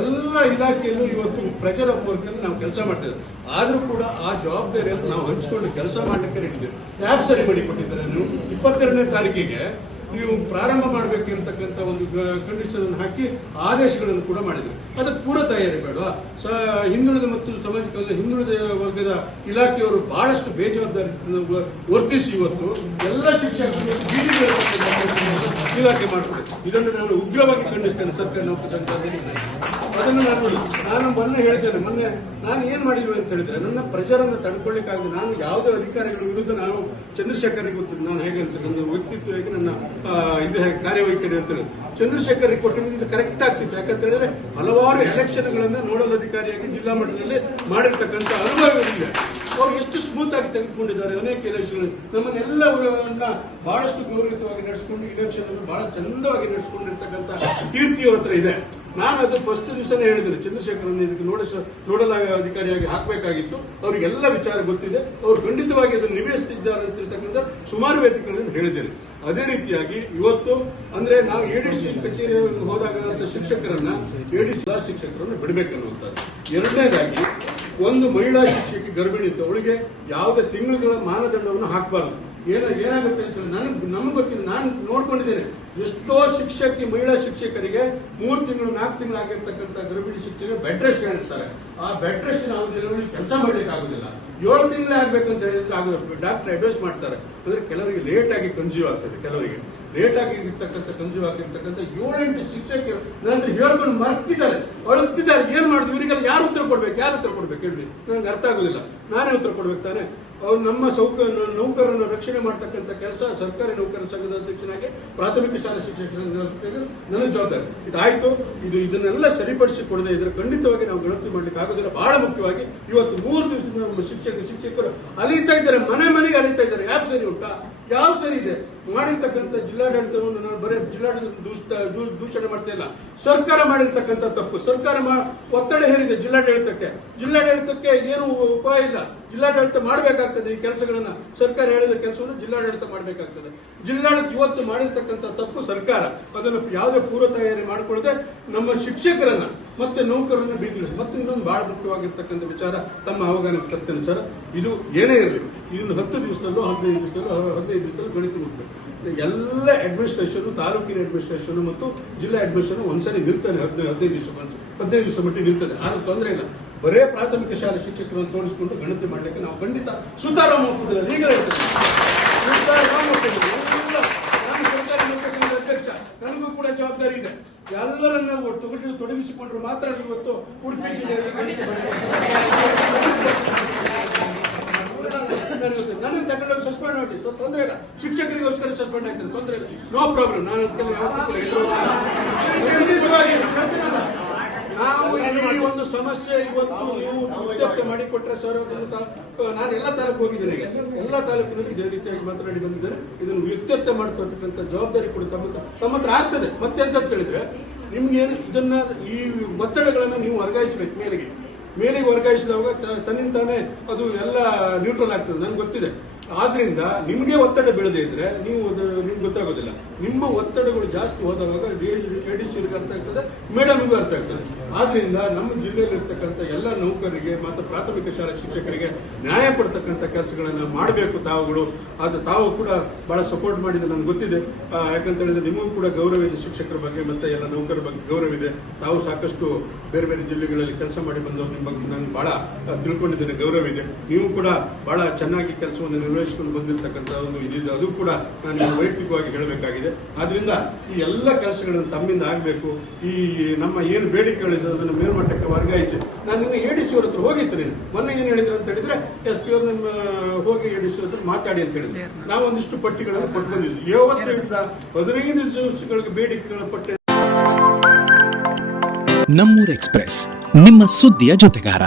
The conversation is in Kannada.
ಎಲ್ಲ ಇಲಾಖೆಯಲ್ಲೂ ಇವತ್ತು ಪ್ರೆಷರ್ ಆಫ್ ವರ್ಕ್ ಅಲ್ಲಿ ನಾವು ಕೆಲಸ ಮಾಡ್ತಿದ್ದೇವೆ. ಆದ್ರೂ ಕೂಡ ಆ ಜವಾಬ್ದಾರಿಯನ್ನು ನಾವು ಹಂಚಿಕೊಂಡು ಕೆಲಸ ಮಾಡಲಿಕ್ಕೆ ರೆಡಿದ್ದೇವೆ. ಆ್ಯಪ್ ಸರಿ ಮಾಡಿ ಕೊಟ್ಟಿದ್ದಾರೆ. ನೀವು 22ನೇ ತಾರೀಕಿಗೆ ನೀವು ಪ್ರಾರಂಭ ಮಾಡಬೇಕಿರತಕ್ಕಂಥ ಒಂದು ಕಂಡೀಷನ್ ಅನ್ನು ಹಾಕಿ ಆದೇಶಗಳನ್ನು ಕೂಡ ಮಾಡಿದ್ರು. ಅದಕ್ಕೆ ಪೂರ್ವ ತಯಾರಿ ಬೇಡ. ಹಿಂದುಳಿದ ಮತ್ತು ಸಮಾಜ ಕಲ್ಯಾಣ ಹಿಂದುಳಿದ ವರ್ಗದ ಇಲಾಖೆಯವರು ಬಹಳಷ್ಟು ಬೇಜವಾಬ್ದಾರಿ ವರ್ತಿಸಿ ಇವತ್ತು ಎಲ್ಲ ಶಿಕ್ಷಕರು ಇಲಾಖೆ ಮಾಡ್ತಾರೆ. ಇದನ್ನು ನಾನು ಉಗ್ರವಾಗಿ ಖಂಡಿಸ್ತೇನೆ. ಸರ್ಕಾರಿ ನೌಕರ ಸಂಘ ಅದನ್ನು ನಾನು ಮೊನ್ನೆ ಹೇಳಿದ್ದೇನೆ. ಮೊನ್ನೆ ನಾನು ಏನ್ ಮಾಡಿಲ್ವ ಅಂತ ಹೇಳಿದ್ರೆ, ನನ್ನ ಪ್ರಜರನ್ನು ತಡ್ಕೊಳ್ಳಿಕ್ಕಾಗದೆ ನಾನು ಯಾವುದೇ ಅಧಿಕಾರಿಗಳ ವಿರುದ್ಧ ನಾನು ಚಂದ್ರಶೇಖರ್ಗೆ ಗೊತ್ತಿಲ್ಲ ನಾನು ಹೇಗೆ ಅಂತ ನನ್ನ ವ್ಯಕ್ತಿತ್ವ ಹೇಗೆ ನನ್ನ ಇದು ಕಾರ್ಯವೈಖರಿ ಅಂತ ಹೇಳಿ ಚಂದ್ರಶೇಖರ್ಗೆ ಕೊಟ್ಟಿದ್ದು ಇದು ಕರೆಕ್ಟ್ ಆಗ್ತಿತ್ತು. ಯಾಕಂತ ಹೇಳಿದ್ರೆ ಹಲವಾರು ಎಲೆಕ್ಷನ್ಗಳನ್ನ ನೋಡಲ್ ಅಧಿಕಾರಿಯಾಗಿ ಜಿಲ್ಲಾ ಮಟ್ಟದಲ್ಲಿ ಮಾಡಿರ್ತಕ್ಕಂಥ ಅನುಭವವಿದೆ. ಅವರು ಎಷ್ಟು ಸ್ಮೂತ್ ಆಗಿ ತೆಗೆದುಕೊಂಡಿದ್ದಾರೆ. ಅನೇಕ ಎಲೆಕ್ಷನ್ ನಮ್ಮನ್ನೆಲ್ಲವನ್ನ ಬಹಳಷ್ಟು ಗೌರವಿತವಾಗಿ ನಡೆಸಿಕೊಂಡು ಇಲೆಕ್ಷನ್ ಅನ್ನು ಬಹಳ ಚಂದವಾಗಿ ನಡೆಸಿಕೊಂಡಿರ್ತಕ್ಕಂಥ ಕೀರ್ತಿ ಅವ್ರ ಹತ್ರ ಇದೆ. ನಾನು ಅದು ಫಸ್ಟ್ ದಿವಸನೇ ಹೇಳಿದ್ದೇನೆ, ಚಂದ್ರಶೇಖರನ್ನು ಇದಕ್ಕೆ ನೋಡಲ್ ಅಧಿಕಾರಿಯಾಗಿ ಹಾಕಬೇಕಾಗಿತ್ತು. ಅವ್ರಿಗೆಲ್ಲ ವಿಚಾರ ಗೊತ್ತಿದೆ. ಅವರು ಖಂಡಿತವಾಗಿ ಅದನ್ನು ನಿಭಾಯಿಸುತ್ತಿದ್ದಾರೆ ಅಂತಿರ್ತಕ್ಕಂಥ ಸುಮಾರು ವೇದಿಕೆಗಳನ್ನು ಹೇಳಿದ್ದೇನೆ. ಅದೇ ರೀತಿಯಾಗಿ ಇವತ್ತು ಅಂದ್ರೆ ನಾವು ಎಡಿಸಿ ಕಚೇರಿ ಹೋದಾಗ ಶಿಕ್ಷಕರನ್ನ ಎಡಿಸಿ ಶಿಕ್ಷಕರನ್ನು ಬಿಡಬೇಕನ್ನುವಂಥದ್ದು. ಎರಡನೇದಾಗಿ ಒಂದು ಮಹಿಳಾ ಶಿಕ್ಷಕಿ ಗರ್ಭಿಣಿ ಇತ್ತು, ಅವಳಿಗೆ ಯಾವುದೇ ತಿಂಗಳುಗಳ ಮಾನದಂಡವನ್ನು ಹಾಕಬಾರದು. ಏನಾಗುತ್ತೆ ಅಂತ ನಮ್ಗೆ ಗೊತ್ತಿದೆ. ನಾನು ನೋಡ್ಕೊಂಡಿದ್ದೇನೆ ಎಷ್ಟೋ ಮಹಿಳಾ ಶಿಕ್ಷಕರಿಗೆ 3 ತಿಂಗಳು 4 ತಿಂಗಳು ಆಗಿರ್ತಕ್ಕಂಥ ಗರ್ಭಿಣಿ ಶಿಕ್ಷಕರು ಬೆಡ್ ರೆಸ್ಟ್ ಹೇಳಿರ್ತಾರೆ. ಆ ಬೆಡ್ ರೆಸ್ಟ್ ಕೆಲಸ ಮಾಡ್ಲಿಕ್ಕೆ ಆಗುದಿಲ್ಲ. 7 ತಿಂಗಳೇ ಆಗ್ಬೇಕಂತ ಹೇಳಿದ್ರೆ ಆಗೋದು. ಡಾಕ್ಟರ್ ಅಡ್ವೈಸ್ ಮಾಡ್ತಾರೆ. ಅಂದ್ರೆ ಕೆಲವರಿಗೆ ಲೇಟ್ ಆಗಿ ಕನ್ಸ್ಯೂವ್ ಆಗ್ತದೆ, ಕೆಲವರಿಗೆ ಲೇಟ್ ಆಗಿ ಇರ್ತಕ್ಕಂಥ ಕನ್ಸ್ಯೂವ್ ಆಗಿರ್ತಕ್ಕಂಥ 7-8 ಶಿಕ್ಷಕರು ನಂತರ ಹೇಳ್ಕೊಂಡು ಮರ್ತಿದ್ದಾರೆ, ಅಳುತ್ತಿದ್ದಾರೆ. ಏನ್ ಮಾಡುದು ಇವರಿಗೆಲ್ಲ ಯಾರು ಉತ್ತರ ಕೊಡ್ಬೇಕು ಹೇಳಿ ನನಗೆ ಅರ್ಥ ಆಗುದಿಲ್ಲ. ನಾನೇ ಉತ್ತರ ಕೊಡ್ಬೇಕು ತಾನೆ. ಅವ್ರು ನಮ್ಮ ನೌಕರರನ್ನು ರಕ್ಷಣೆ ಮಾಡ್ತಕ್ಕಂಥ ಕೆಲಸ ಸರ್ಕಾರಿ ನೌಕರರ ಸಂಘದ ಅಧ್ಯಕ್ಷನಾಗಿ ಪ್ರಾಥಮಿಕ ಶಾಲಾ ಶಿಕ್ಷಕರ ನನ್ನ ಜವಾಬ್ದಾರಿ. ಇದಾಯ್ತು. ಇದನ್ನೆಲ್ಲ ಸರಿಪಡಿಸಿ ಕೊಡದೆ ಇದ್ರೆ ಖಂಡಿತವಾಗಿ ನಾವು ಗಣತಿ ಮಾಡ್ಲಿಕ್ಕೆ ಆಗೋದಿಲ್ಲ. ಬಹಳ ಮುಖ್ಯವಾಗಿ ಇವತ್ತು 3 ದಿವಸದಿಂದ ನಮ್ಮ ಶಿಕ್ಷಕರು ಅಲಿತಾ ಇದ್ದಾರೆ, ಮನೆಗೆ ಅಲಿತಾ ಇದ್ದಾರೆ. ಯಾವ್ ಸರಿ ಉಂಟಾ? ಯಾವ ಸರಿ ಇದೆ? ಮಾಡಿರ್ತಕ್ಕಂಥ ಜಿಲ್ಲಾಡಳಿತವನ್ನು ನಾನು ಬರೀ ಜಿಲ್ಲಾಡಳಿತ ದೂಷಣೆ ಮಾಡ್ತಾ ಇಲ್ಲ. ಸರ್ಕಾರ ಮಾಡಿರ್ತಕ್ಕಂಥ ತಪ್ಪು. ಸರ್ಕಾರ ಒತ್ತಡ ಹೇರಿದೆ ಜಿಲ್ಲಾಡಳಿತಕ್ಕೆ ಏನು ಉಪಾಯ ಇಲ್ಲ. ಜಿಲ್ಲಾಡಳಿತ ಮಾಡಬೇಕಾಗ್ತದೆ ಈ ಕೆಲಸಗಳನ್ನ. ಸರ್ಕಾರ ಹೇಳಿದ ಕೆಲಸವನ್ನು ಜಿಲ್ಲಾಡಳಿತ ಮಾಡಬೇಕಾಗ್ತದೆ. ಜಿಲ್ಲಾಡಳಿತ ಇವತ್ತು ಮಾಡಿರ್ತಕ್ಕಂಥ ತಪ್ಪು ಸರ್ಕಾರ. ಅದನ್ನು ಯಾವುದೇ ಪೂರ್ವ ತಯಾರಿ ಮಾಡಿಕೊಳ್ಳದೆ ನಮ್ಮ ಶಿಕ್ಷಕರನ್ನ ಮತ್ತೆ ನೌಕರರನ್ನ ಬೀದಿಳಿಸಿ. ಮತ್ತೆ ಇನ್ನೊಂದು ಬಹಳ ಮುಖ್ಯವಾಗಿರ್ತಕ್ಕಂಥ ವಿಚಾರ ತಮ್ಮ ಅವಗಾಹನೆಗೆ ತರ್ತೇನೆ ಸರ್. ಇದು ಏನೇ ಇರಲಿ, ಇದನ್ನು 10 ದಿವಸದಲ್ಲೋ 15 ದಿವಸದಲ್ಲೋ ಗಣಿತ ಮುಕ್ತ ಎಲ್ಲ ಅಡ್ಮಿನಿಸ್ಟ್ರೇಷನ್, ತಾಲೂಕಿನ ಅಡ್ಮಿನಿಸ್ಟ್ರೇಷನ್ ಮತ್ತು ಜಿಲ್ಲಾ ಅಡ್ಮಿನಿಸ್ಟ್ರೇಷನ್ ಒಂದ್ಸರಿ ನಿಲ್ತಾನೆ. 15 ದಿವಸ ಮಟ್ಟಿಗೆ ನಿಲ್ತದೆ. ಆದ್ರೂ ತೊಂದರೆ ಇಲ್ಲ. ಬರೇ ಪ್ರಾಥಮಿಕ ಶಾಲೆ ಶಿಕ್ಷಕರನ್ನು ತೋರಿಸಿಕೊಂಡು ಗಣತಿ ಮಾಡಲಿಕ್ಕೆ ನಾವು ಖಂಡಿತ ಸುತಾರಾಮ್ ಒಪ್ಪುದಿಲ್ಲ. ಲೀಗಲ್ ನಾನು ಸರ್ಕಾರಿ ನೌಕರ ಸಂಘದ ಅಧ್ಯಕ್ಷ, ನನಗೂ ಕೂಡ ಜವಾಬ್ದಾರಿ ಇದೆ. ಎಲ್ಲರನ್ನ ತೊಡಗಿಸಿಕೊಂಡ್ರು ಮಾತ್ರ ಇವತ್ತು ಉಡುಪಿ ಜಿಲ್ಲೆಯಲ್ಲಿ ನನ್ನ ತಗೊಂಡೋಗಿ ಸಸ್ಪೆಂಡ್ ಮಾಡಿ ತೊಂದರೆ ಇಲ್ಲ. ಶಿಕ್ಷಕರಿಗೋಸ್ಕರ ಸಸ್ಪೆಂಡ್ ಆಗ್ತದೆ, ತೊಂದರೆ ಇಲ್ಲ, ನೋ ಪ್ರಾಬ್ಲಮ್. ನಾನು ನಾವು ಈ ಒಂದು ಸಮಸ್ಯೆ ಇವತ್ತು ನೀವು ಇತ್ಯರ್ಥ ಮಾಡಿಕೊಟ್ರೆ ಸರ್, ನಾನು ಎಲ್ಲ ತಾಲೂಕು ಹೋಗಿದ್ದೇನೆ. ಎಲ್ಲ ತಾಲೂಕಿನಲ್ಲಿ ಇದೇ ರೀತಿಯಾಗಿ ಮಾತನಾಡಿ ಬಂದಿದ್ದೇನೆ. ಇದನ್ನು ಇತ್ಯರ್ಥ ಮಾಡ್ಕೊಳ್ತಕ್ಕಂಥ ಜವಾಬ್ದಾರಿ ಕೂಡ ತಮ್ಮ ಹತ್ರ ಆಗ್ತದೆ. ಮತ್ತೆ ಅಂತ ಹೇಳಿದ್ರೆ ನಿಮ್ಗೇನು ಇದನ್ನ ಈ ಒತ್ತಡಗಳನ್ನು ನೀವು ವರ್ಗಾಯಿಸಬೇಕು. ಮೇಲಿಗೆ ವರ್ಗಾಯಿಸಿದಾಗ ತನ್ನಿಂದಾನೇ ಅದು ಎಲ್ಲ ನ್ಯೂಟ್ರಲ್ ಆಗ್ತದೆ, ನಂಗೆ ಗೊತ್ತಿದೆ. ಆದ್ರಿಂದ ನಿಮಗೆ ಒತ್ತಡ ಬೀಳದೇ ಇದ್ರೆ ನಿಮ್ಗೆ ಗೊತ್ತಾಗೋದಿಲ್ಲ. ನಿಮ್ಮ ಒತ್ತಡಗಳು ಜಾಸ್ತಿ ಹೋದಾಗ ಎಡಿಸಿಯವರಿಗೆ ಅರ್ಥ ಆಗ್ತದೆ, ಮೇಡಮ್ಗೂ ಅರ್ಥ ಆಗ್ತದೆ. ಆದ್ರಿಂದ ನಮ್ಮ ಜಿಲ್ಲೆಯಲ್ಲಿರ್ತಕ್ಕಂಥ ಎಲ್ಲ ನೌಕರರಿಗೆ ಮತ್ತು ಪ್ರಾಥಮಿಕ ಶಾಲಾ ಶಿಕ್ಷಕರಿಗೆ ನ್ಯಾಯ ಕೊಡ್ತಕ್ಕಂಥ ಕೆಲಸಗಳನ್ನ ಮಾಡಬೇಕು ತಾವುಗಳು. ಅದು ತಾವು ಕೂಡ ಬಹಳ ಸಪೋರ್ಟ್ ಮಾಡಿದೆ, ನನಗೆ ಗೊತ್ತಿದೆ. ಯಾಕಂತ ಹೇಳಿದ್ರೆ ನಿಮಗೂ ಕೂಡ ಗೌರವ ಇದೆ, ಶಿಕ್ಷಕರ ಬಗ್ಗೆ ಮತ್ತೆ ಎಲ್ಲ ನೌಕರರ ಬಗ್ಗೆ ಗೌರವ ಇದೆ. ತಾವು ಸಾಕಷ್ಟು ಬೇರೆ ಬೇರೆ ಜಿಲ್ಲೆಗಳಲ್ಲಿ ಕೆಲಸ ಮಾಡಿ ಬಂದವರು, ನಿಮ್ಮ ಬಗ್ಗೆ ನಾನು ಬಹಳ ತಿಳ್ಕೊಂಡಿದ್ದೇನೆ, ಗೌರವ ಇದೆ. ನೀವು ಕೂಡ ಬಹಳ ಚೆನ್ನಾಗಿ ಕೆಲಸವನ್ನು ನಿರ್ವಹಿಸಿಕೊಂಡು ಬಂದಿರತಕ್ಕಂಥ ಒಂದು ಇದಿದೆ. ಅದು ಕೂಡ ನಾನು ವೈಯಕ್ತಿಕವಾಗಿ ಹೇಳಬೇಕಾಗಿದೆ. ಆದ್ರಿಂದ ಈ ಎಲ್ಲ ಕೆಲಸಗಳನ್ನು ತಮ್ಮಿಂದ ಆಗಬೇಕು. ಈ ನಮ್ಮ ಏನು ಬೇಡಿಕೆಗಳಿದೆ ಅದನ್ನು ಮೇಲ್ಮಟ್ಟಕ್ಕೆ ವರ್ಗಾಯಿಸಿ. ನಾನು ನಿನ್ನೆ ಎಡಿಸಿ ಅವ್ರ ಹತ್ರ ಹೋಗಿತ್ತು. ಮೊನ್ನೆ ಏನ್ ಹೇಳಿದ್ರು ಅಂತ ಹೇಳಿದ್ರೆ SP ಅವ್ರು ನಿಮ್ಮ ಹೋಗಿ ಎಡಿಸಿ ಹತ್ರ ಮಾತಾಡಿ ಅಂತ ಹೇಳಿದ್ರು. ನಾವು ಒಂದಿಷ್ಟು ಪಟ್ಟಿಗಳನ್ನು ಕೊಟ್ಟು ಬಂದಿದ್ವಿ. 15 ದಿವಸಗಳಿಗೆ ಬೇಡಿಕೆಗಳ ಪಟ್ಟಿ. ನಮ್ಮೂರ್ ಎಕ್ಸ್‌ಪ್ರೆಸ್, ನಿಮ್ಮ ಸುದ್ದಿಯ ಜೊತೆಗಾರ.